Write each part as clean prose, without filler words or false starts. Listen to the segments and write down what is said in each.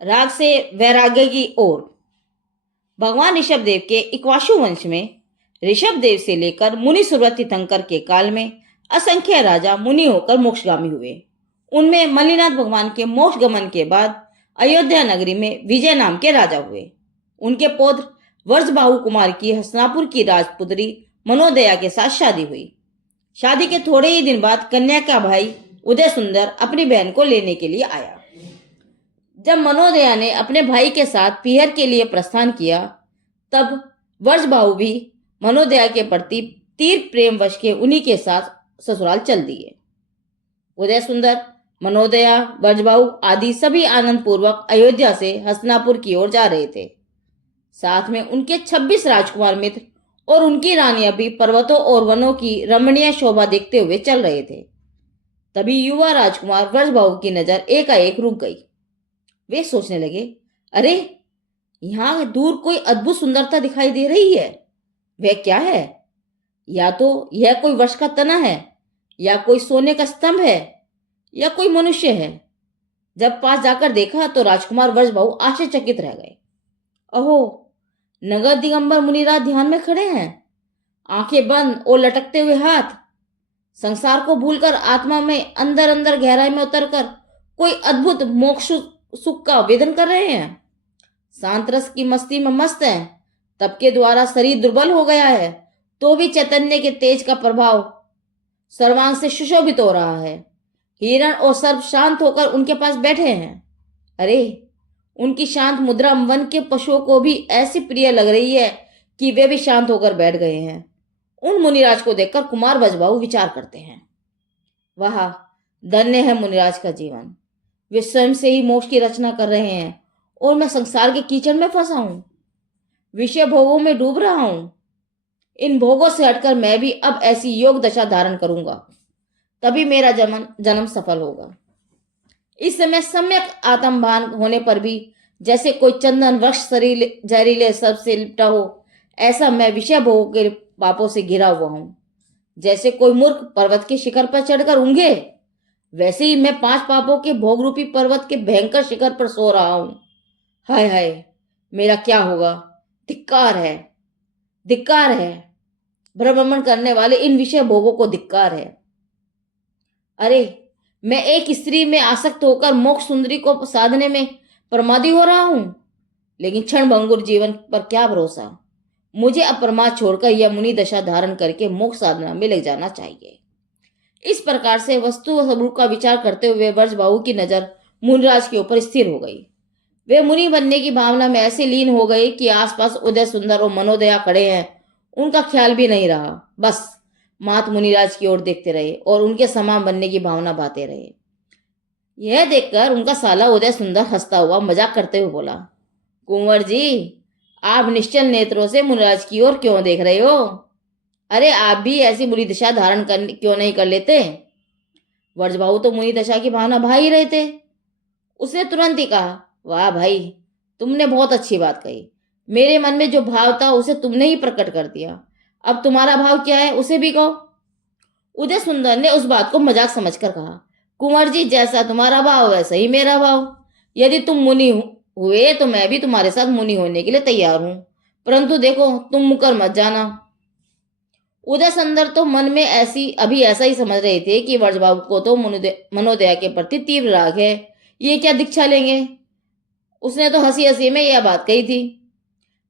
राग से वैराग्य की ओर। भगवान ऋषभ देव के इक्वाशु वंश में ऋषभ देव से लेकर मुनि सुव्रत तीर्थंकर के काल में असंख्य राजा मुनि होकर मोक्षगामी हुए। उनमें मल्लिनाथ भगवान के मोक्ष गमन के बाद अयोध्या नगरी में विजय नाम के राजा हुए। उनके पौत्र वर्षबाहु कुमार की हस्तिनापुर की राजपुत्री मनोदया के साथ शादी हुई। शादी के थोड़े ही दिन बाद कन्या का भाई उदय सुंदर अपनी बहन को लेने के लिए आया। जब मनोदया ने अपने भाई के साथ पीहर के लिए प्रस्थान किया, तब वर्षबाहु भी मनोदया के प्रति तीव्र प्रेम वश के उन्हीं के साथ ससुराल चल दिए। उदय सुंदर, मनोदया, वर्षबाहु आदि सभी आनंद पूर्वक अयोध्या से हस्तिनापुर की ओर जा रहे थे। साथ में उनके 26 राजकुमार मित्र और उनकी रानियां भी पर्वतों और वनों की रमणीय शोभा देखते हुए चल रहे थे। तभी युवा राजकुमार वर्षबाहु की नजर एकाएक रुक गई। वे सोचने लगे, अरे यहाँ दूर कोई अद्भुत सुंदरता दिखाई दे रही है। वह क्या है? या तो यह कोई वृक्ष का तना है, या कोई सोने का स्तंभ है, या कोई मनुष्य है। जब पास जाकर देखा तो राजकुमार वर्षबाहु आश्चर्यचकित रह गए। अहो, नगर दिगंबर मुनिराज ध्यान में खड़े हैं, आंखें बंद और लटकते हुए हाथ। संसार को भूलकर आत्मा में अंदर अंदर गहराई में उतरकर कोई अद्भुत मोक्ष सुख का आवेदन कर रहे हैं। शांत रस की मस्ती में मस्त हैं। तप के द्वारा शरीर दुर्बल हो गया है, तो भी चैतन्य के तेज का प्रभाव सर्वांग से सुशोभित हो रहा है। हिरण और सर्प शांत होकर उनके पास बैठे हैं। अरे, उनकी शांत मुद्रा वन के पशुओं को भी ऐसी प्रिय लग रही है कि वे भी शांत होकर बैठ गए हैं। उन मुनिराज को देखकर कुमार वर्षबाहु विचार करते हैं, वाह, धन्य है मुनिराज का जीवन। वे स्वयं से ही मोक्ष की रचना कर रहे हैं और मैं संसार के कीचड़ में फंसा हूं, विषय भोगों में डूब रहा हूं। इन भोगों से हटकर मैं भी अब ऐसी योग दशा धारण करूंगा, तभी मेरा जन्म सफल होगा। इस समय सम्यक आत्मभान होने पर भी जैसे कोई चंदन वृक्ष जहरीले सर्प से लिपटा हो, ऐसा मैं विषय भोगों के पापों से घिरा हुआ हूं। जैसे कोई मूर्ख पर्वत के शिखर पर चढ़कर ऊंघे, वैसे ही मैं 5 पापों के भोग रूपी पर्वत के भयंकर शिखर पर सो रहा हूं। हाय हाय, मेरा क्या होगा? धिक्कार है, धिक्कार है। भ्रमण करने वाले इन विषय भोगों को धिक्कार है। अरे, मैं एक स्त्री में आसक्त होकर मोक्ष सुंदरी को साधने में प्रमादी हो रहा हूं, लेकिन क्षण भंगुर जीवन पर क्या भरोसा। मुझे अप्रमाद छोड़कर यह मुनि दशा धारण करके मोक्ष साधना में लग जाना चाहिए। इस प्रकार से वस्तु व स्वरूप का विचार करते हुए वर्षबाहु की नजर मुनिराज के ऊपर स्थिर हो गई। वे मुनि बनने की भावना में ऐसे लीन हो गए कि आसपास उदय सुंदर और मनोदया खड़े हैं, उनका ख्याल भी नहीं रहा। बस मात मुनिराज की ओर देखते रहे और उनके समान बनने की भावना बाते रहे। यह देखकर उनका साला उदय सुंदर हंसता हुआ मजाक करते हुए बोला, कुंवर जी, आप निश्चल नेत्रों से मुनिराज की ओर क्यों देख रहे हो? अरे, आप भी ऐसी बुरी दशा धारण क्यों नहीं कर लेते? वर्षबाहु तो मुनि दशा की भावना भा ही रहे थे। उसने तुरंत ही कहा, वाह भाई, तुमने बहुत अच्छी बात कही। मेरे मन में जो भाव था उसे तुमने ही प्रकट कर दिया। अब तुम्हारा भाव क्या है उसे भी कहो। उदय सुंदर ने उस बात को मजाक समझकर कहा, कुंवर जी, जैसा तुम्हारा भाव वैसा ही मेरा भाव। यदि तुम मुनि हुए तो मैं भी तुम्हारे साथ मुनि होने के लिए तैयार हूं, परंतु देखो, तुम मुकर मत जाना। उदय सुंदर तो मन में ऐसा ही समझ रहे थे कि वर्षबाहु को तो मनोदया के प्रति तीव्र राग है, ये क्या दीक्षा लेंगे। उसने तो हंसी हंसी में यह बात कही थी,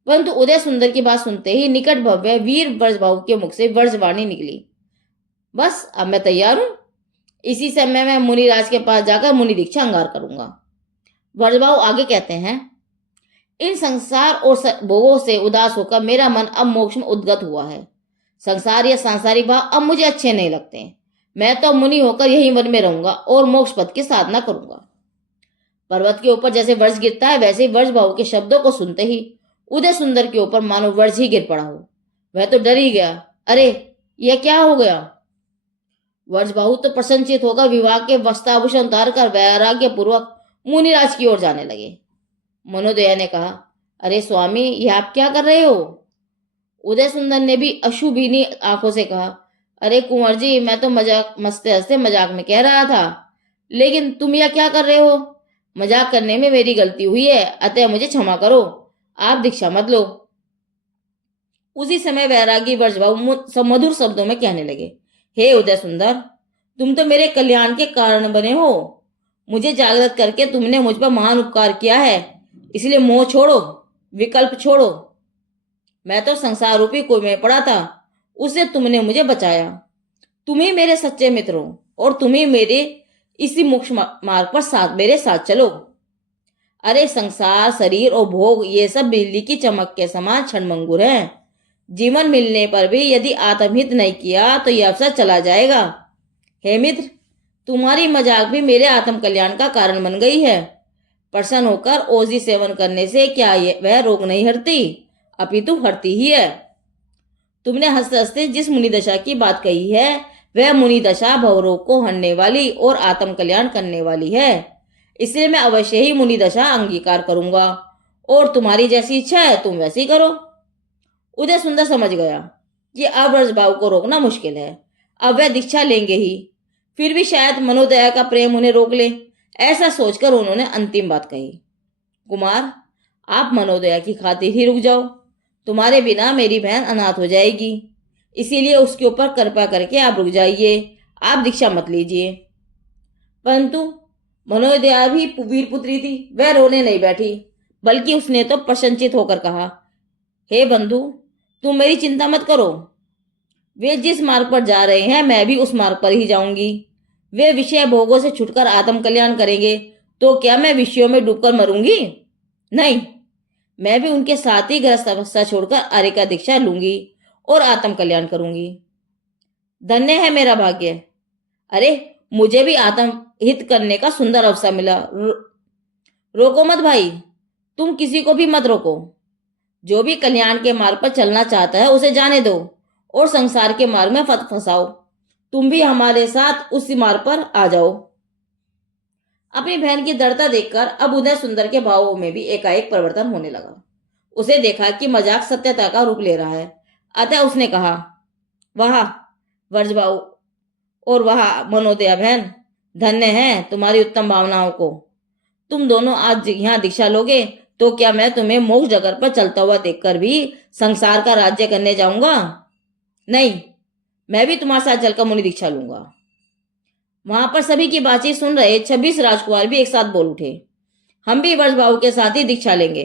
परंतु उदय सुंदर की बात सुनते ही निकट भव्य वीर वर्षबाहु के मुख से वर्षवाणी निकली, बस अब मैं तैयार हूं। इसी समय मैं मुनिराज के पास जाकर मुनि दीक्षा अंगार करूंगा। वर्षबाहु आगे कहते हैं, इन संसार और भोगों से उदास होकर मेरा मन अब मोक्ष में उद्गत हुआ है। संसार या सांसारिक भाव अब मुझे अच्छे नहीं लगते। मैं तो मुनि होकर यही वन में रहूंगा और मोक्ष पद की साधना करूंगा। पर्वत के ऊपर जैसे वर्ष गिरता है, वैसे ही वर्षबाहु के शब्दों को सुनते ही उदय सुंदर के ऊपर मानो वर्ष ही गिर पड़ा हो। वह तो डर ही गया। अरे, यह क्या हो गया? वर्षबाहु तो प्रसन्नचित होकर विवाह के वस्त्राभूषण उतार कर वैराग्य पूर्वक मुनिराज की ओर जाने लगे। मनोदया ने कहा, अरे स्वामी, यह आप क्या कर रहे हो? उदय सुंदर ने भी अशुभिनी आंखों से कहा, अरे कुंवर जी, मैं तो मजाक हंसते हंसते मजाक में कह रहा था, लेकिन तुम यह क्या कर रहे हो? मजाक करने में मेरी गलती हुई है, अतः मुझे क्षमा करो, आप दीक्षा मत लो। उसी समय वैरागी व्रजभाऊ मधुर शब्दों में कहने लगे, हे उदय सुंदर, तुम तो मेरे कल्याण के कारण बने हो। मुझे जागृत करके तुमने मुझ पर महान उपकार किया है, इसलिए मोह छोड़ो, विकल्प छोड़ो। मैं तो संसार रूपी कुएं में पड़ा था, उससे तुमने मुझे बचाया। तुम ही मेरे सच्चे मित्र हो और तुम ही मेरे इसी मोक्ष मार्ग पर मेरे साथ चलो। अरे संसार, शरीर और भोग ये सब बिजली की चमक के समान क्षणभंगुर हैं। जीवन मिलने पर भी यदि आत्महित नहीं किया तो यह अवसर चला जाएगा। हे मित्र, तुम्हारी मजाक भी मेरे आत्म कल्याण का कारण बन गई है। प्रसन्न होकर ओजी सेवन करने से क्या वह रोग नहीं हरती, अपितु हरती ही है। तुमने हंसते हंसते जिस मुनि दशा की बात कही है, वह मुनि दशा भवरोग को हरने वाली और आत्म कल्याण करने वाली है। इसलिए मैं अवश्य ही मुनि दशा अंगीकार करूंगा और तुम्हारी जैसी इच्छा है तुम वैसी करो। उदय सुंदर समझ गया कि अब व्रजभाव को रोकना मुश्किल है। अब वह दीक्षा लेंगे ही, फिर भी शायद मनोदया का प्रेम उन्हें रोक ले। ऐसा सोचकर उन्होंने अंतिम बात कही, कुमार, आप मनोदया की खातिर ही रुक जाओ। तुम्हारे बिना मेरी बहन अनाथ हो जाएगी, इसीलिए उसके ऊपर कृपा करके आप रुक जाइए, आप दीक्षा मत लीजिए। परंतु मनोदया भी वीर पुत्री थी, वह रोने नहीं बैठी, बल्कि उसने तो प्रसन्नचित होकर कहा, हे बंधु, तुम मेरी चिंता मत करो। वे जिस मार्ग पर जा रहे हैं मैं भी उस मार्ग पर ही जाऊंगी। वे विषय भोगों से छुटकर आत्म कल्याण करेंगे, तो क्या मैं विषयों में डूबकर मरूंगी? नहीं, मैं भी उनके साथ ही गृहस्थ अवस्था छोड़कर आर्य का दीक्षा लूंगी और आत्म कल्याण करूंगी। धन्य है मेरा भाग्य। अरे, मुझे भी आत्म हित करने का सुंदर अवसर मिला। रोको मत भाई, तुम किसी को भी मत रोको। जो भी कल्याण के मार्ग पर चलना चाहता है उसे जाने दो और संसार के मार्ग में मत फंसाओ। तुम भी हमारे साथ उसी मार्ग पर आ जाओ। अपनी बहन की दृढ़ता देखकर अब उदय सुंदर के भावों में भी एकाएक परिवर्तन होने लगा। उसे देखा कि मजाक सत्यता का रूप ले रहा है, अतः उसने कहा, वाह व्रजभाऊ और वाह मनोदया बहन, धन्य है तुम्हारी उत्तम भावनाओं को। तुम दोनों आज यहाँ दीक्षा लोगे तो क्या मैं तुम्हें मोक्ष जगत पर चलता हुआ देखकर भी संसार का राज्य करने जाऊंगा? नहीं, मैं भी तुम्हारे साथ चलकर मुनि दीक्षा लूंगा। वहां पर सभी की बातचीत सुन रहे 26 राजकुमार भी एक साथ बोल उठे, हम भी व्रजभाऊ के साथ ही दीक्षा लेंगे।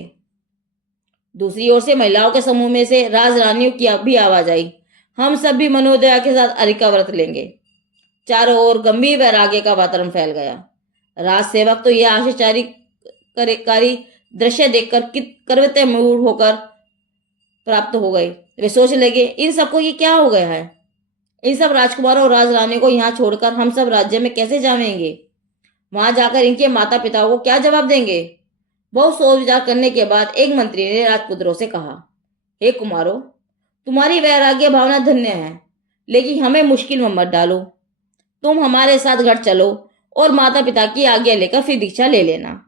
दूसरी ओर से महिलाओं के समूह में से राज रानियों की भी आवाज आई, हम सब भी मनोदया के साथ आर्य का व्रत लेंगे। चारों ओर गंभीर वैराग्य का वातावरण फैल गया। राज सेवक तो यह आश्चर्यकारी दृश्य देखकर करवते मूड होकर प्राप्त हो गए। वे सोच लगे, इन सबको ये क्या हो गया है? इन सब राजकुमारों और राजरानी को यहाँ छोड़कर हम सब राज्य में कैसे जाएंगे? वहां जाकर इनके माता पिता को क्या जवाब देंगे? बहुत सोच विचार करने के बाद एक मंत्री ने राजपुत्रों से कहा, हे कुमारों, तुम्हारी वैराग्य भावना धन्य है, लेकिन हमें मुश्किल में मत डालो। तुम हमारे साथ घर चलो और माता पिता की आज्ञा लेकर फिर दीक्षा ले लेना।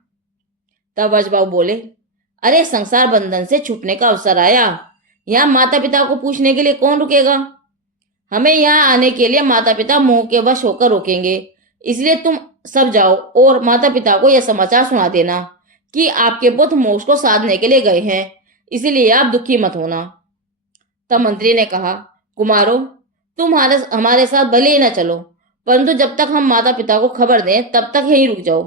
तब व्रजभाऊ बोले, अरे संसार बंधन से छूटने का अवसर आया, यहाँ माता पिता को पूछने के लिए कौन रुकेगा? हमें यहाँ आने के लिए माता पिता मोह के वश होकर रोकेंगे, इसलिए तुम सब जाओ और माता पिता को यह समाचार सुना देना कि आपके पुत्र मोक्ष को साधने के लिए गए हैं, इसलिए आप दुखी मत होना। तब मंत्री ने कहा, कुमारों, तुम हमारे साथ भले ही न चलो, परंतु जब तक हम माता पिता को खबर दें तब तक यहीं रुक जाओ।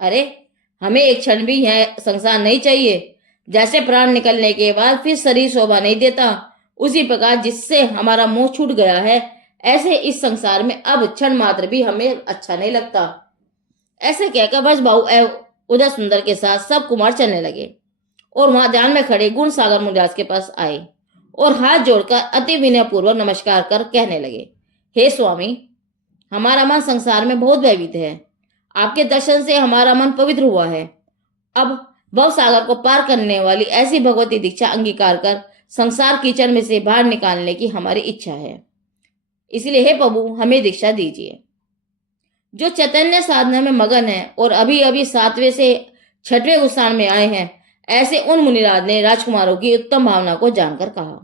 अरे, हमें एक क्षण भी यह संसार नहीं चाहिए। जैसे प्राण निकलने के बाद फिर शरीर शोभा नहीं देता, उसी प्रकार जिससे हमारा मोह छूट गया है, ऐसे इस संसार में अब क्षण मात्र भी हमें अच्छा नहीं लगता। ऐसे कहकर व्रजभाऊ एवं उदय सुंदर के साथ सब कुमार चलने लगे और वहां ध्यान में खड़े गुण सागर मुनिराज के पास आए और हाथ जोड़कर अति विनय पूर्वक नमस्कार कर कहने लगे, हे स्वामी, हमारा मन संसार में बहुत भयभीत है। आपके दर्शन से हमारा मन पवित्र हुआ है। अब भव सागर को पार करने वाली ऐसी भगवती दीक्षा अंगीकार कर संसार कीचड़ में से बाहर निकालने की हमारी इच्छा है। इसलिए हे प्रभु, हमें दीक्षा दीजिए। जो चैतन्य साधना में मगन है और अभी अभी 7वें से 6वें गुस्तान में आए हैं, ऐसे उन मुनिराज ने राजकुमारों की उत्तम भावना को जानकर कहा,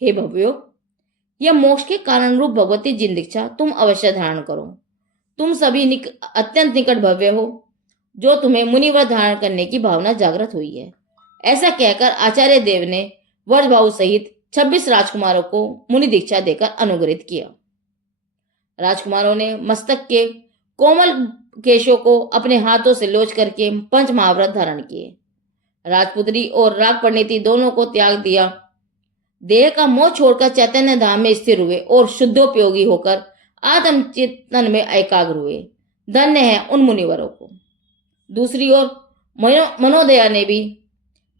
हे भव्यो, यह मोक्ष के कारण रूप भगवती जिन दीक्षा तुम अवश्य धारण करो। तुम सभी अत्यंत निकट भव्य हो। जो तुम्हें मुनिव्रत धारण करने की भावना जागृत हुई है। ऐसा कहकर आचार्य देव ने व्रजभाऊ सहित 26 राजकुमारों को मुनि दीक्षा देकर अनुग्रहित किया। राजकुमारों ने मस्तक के कोमल केशों को अपने हाथों से लोच करके पंच महाव्रत धारण किए। राजपुत्री और राग परिणीति दोनों को त्याग दिया। देह का मोह छोड़कर चैतन्य धाम में स्थिर हुए और शुद्धोपयोगी होकर आत्मचिंतन में एकाग्र हुए। धन्य है उन मुनिवरों को। दूसरी ओर मनोदया ने भी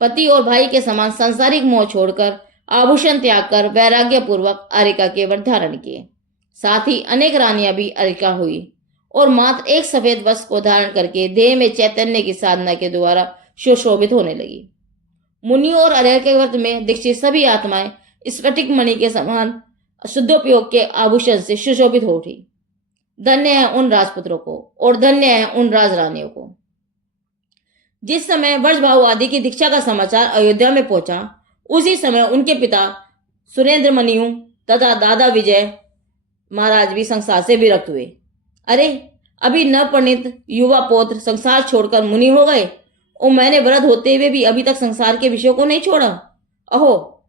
पति और भाई के समान सांसारिक मोह छोड़कर आभूषण त्याग कर वैराग्य पूर्वक आरिका के व्रत धारण किए। साथ ही अनेक रानियां भी आरिका हुई और मात्र एक सफेद वस्त्र को धारण करके देह में चैतन्य की साधना के द्वारा सुशोभित होने लगी। मुनियों और आर्य के व्रत में दीक्षित सभी आत्माएं स्फटिक मणि के समान शुद्धोपयोग के आभूषण से सुशोभित हो उठी। धन्य है उन राजपुत्रों को और धन्य है उन राजरानियों को। जिस समय व्रजभाऊ आदि की दीक्षा का समाचार अयोध्या में पहुंचा, उसी समय उनके पिता सुरेंद्र मनियु तथा दादा विजय महाराज भी संसार से विरक्त हुए। अरे, अभी नवपरिणीत युवा पौत्र संसार छोड़कर मुनि हो गए और मैंने व्रत होते हुए भी अभी तक संसार के विषयों को नहीं छोड़ा। अहो,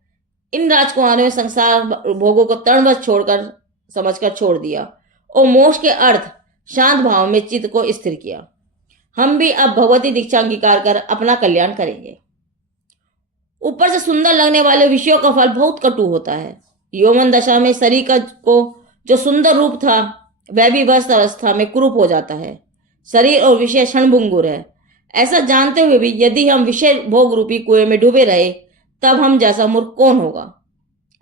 इन राजकुमारों ने संसार भोगों को तरणवश छोड़कर समझकर छोड़ दिया और मोक्ष के अर्थ शांत भाव में चित्त को स्थिर किया। हम भी अब भगवती दीक्षा अंगीकार कर अपना कल्याण करेंगे। ऊपर से सुंदर लगने वाले विषयों का फल बहुत कटु होता है। यौवन दशा में शरीर को जो सुंदर रूप था वह भी वस्त अवस्था में कुरूप हो जाता है। शरीर और विषय क्षणभंगुर है। ऐसा जानते हुए भी यदि हम विषय भोग रूपी कुएं में डूबे रहे तब हम जैसा मूर्ख कौन होगा।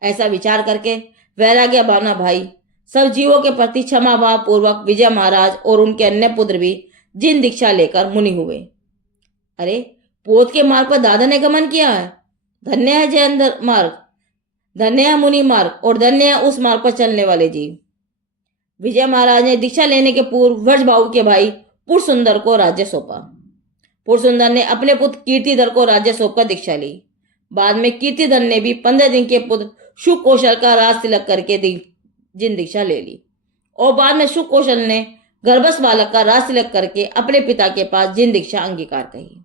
ऐसा विचार करके वैराग्य भावना भाई सब जीवों के प्रति क्षमा भाव पूर्वक विजय महाराज और उनके अन्य पुत्र भी जिन दीक्षा लेकर मुनि हुए। अरे, पोत के मार्ग पर दादा ने गमन किया है। धन्य है जैन मार्ग, धन्य है मुनि मार्ग और धन्य है उस मार्ग पर चलने वाले जीव। विजय महाराज ने दीक्षा लेने के पूर्व व्रजभाऊ के भाई पुरसुंदर को राज्य सौंपा। पुरसुंदर ने अपने पुत्र कीर्तिधर को राज्य सौंपकर दीक्षा ली। बाद में कीर्तिधर ने भी 15 दिन के पुत्र शुक कौशल का राज तिलक करके जिन दीक्षा ले ली और बाद में शुक कौशल ने गर्भस्थ बालक का राज तिलक करके अपने पिता के पास जिन दीक्षा अंगीकार कही।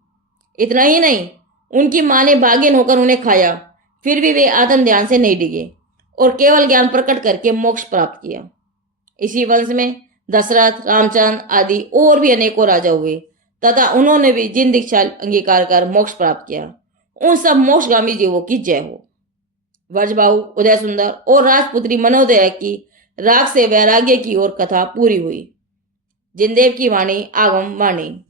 इतना ही नहीं, उनकी मां ने भागिन होकर उन्हें खाया, फिर भी वे आत्म ध्यान से नहीं डिगे और केवल ज्ञान प्रकट करके मोक्ष प्राप्त किया। इसी वंश में दशरथ, रामचंद्र आदि और भी अनेकों राजा हुए तथा उन्होंने भी जिन दीक्षा अंगीकार कर मोक्ष प्राप्त किया। उन सब मोक्षगामी जीवों की जय हो। व्रजभाऊ, उदय सुंदर और राजपुत्री मनोदया की राग से वैराग्य की ओर कथा पूरी हुई। जिनदेव की वाणी आगम वाणी।